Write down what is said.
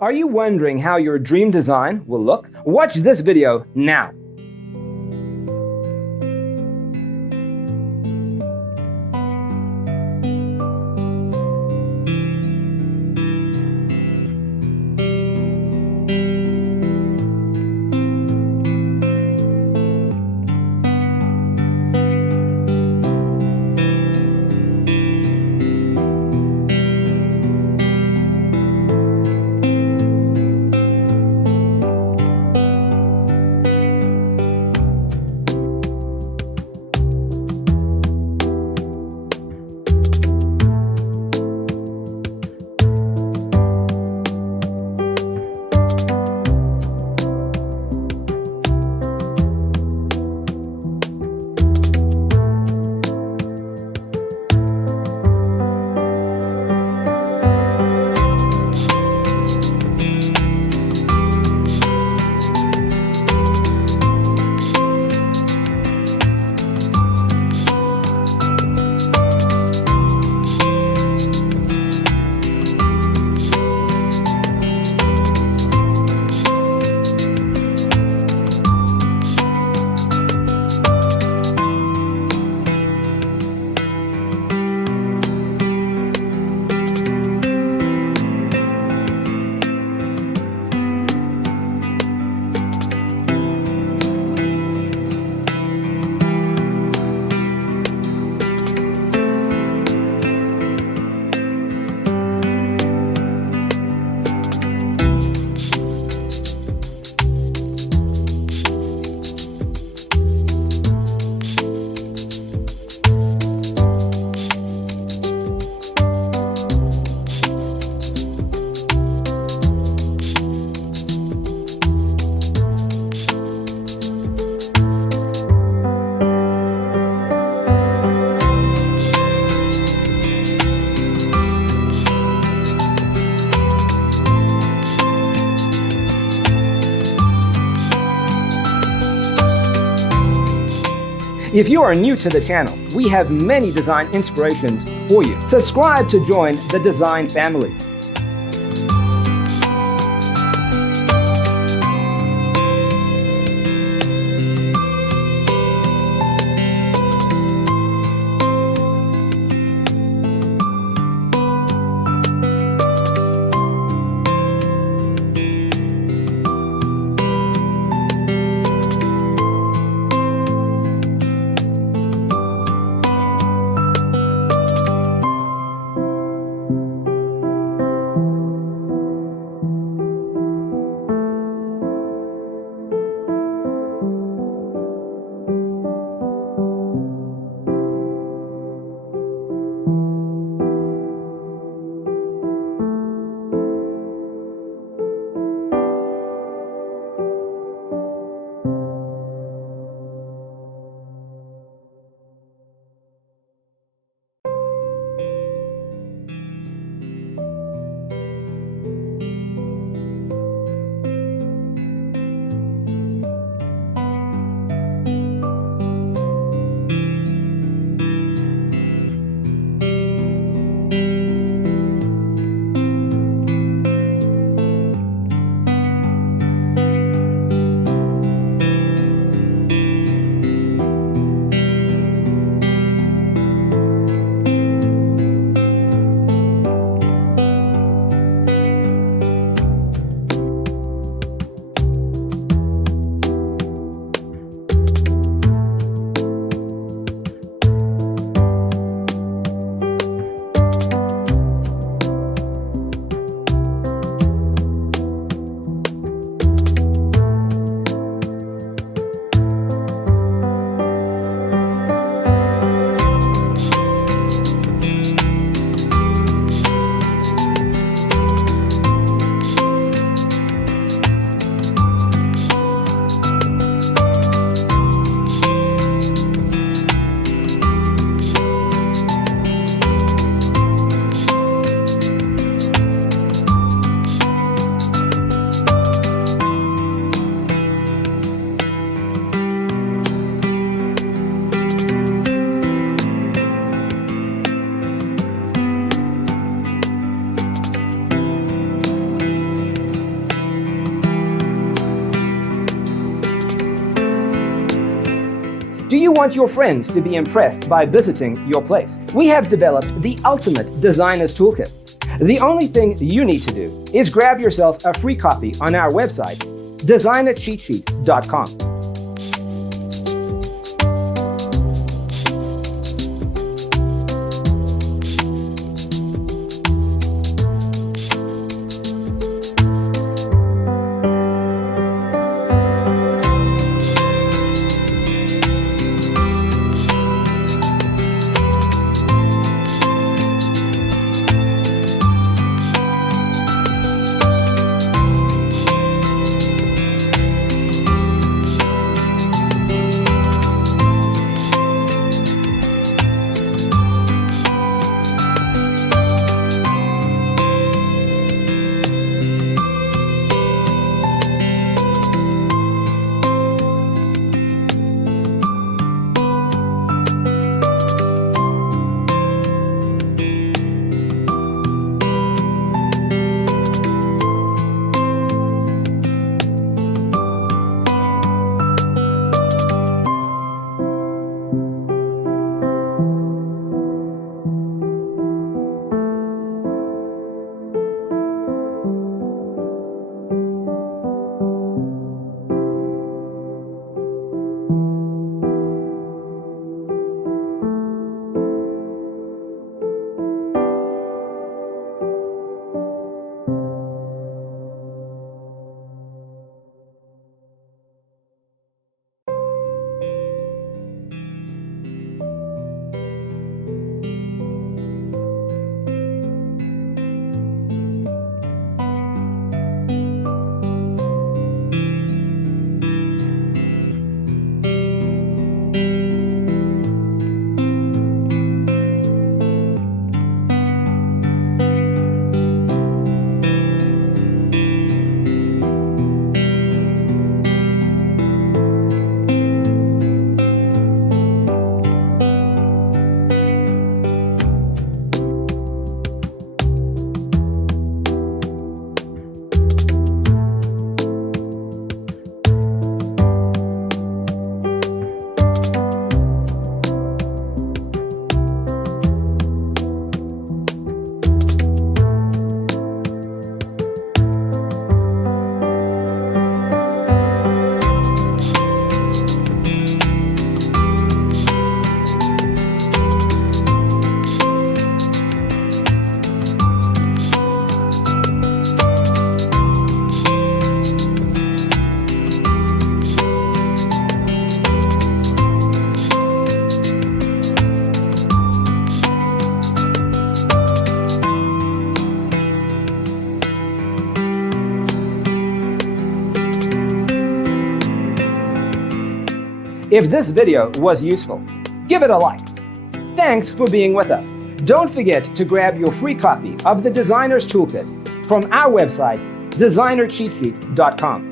Are you wondering how your dream design will look? Watch this video now. If you are new to the channel, we have many design inspirations for you. Subscribe to join the design family. Do you want your friends to be impressed by visiting your place? We have developed the ultimate designer's toolkit. The only thing you need to do is grab yourself a free copy on our website, designercheatsheet.com. If this video was useful, give it a like. Thanks for being with us. Don't forget to grab your free copy of the Designer's Toolkit from our website, designercheatsheet.com.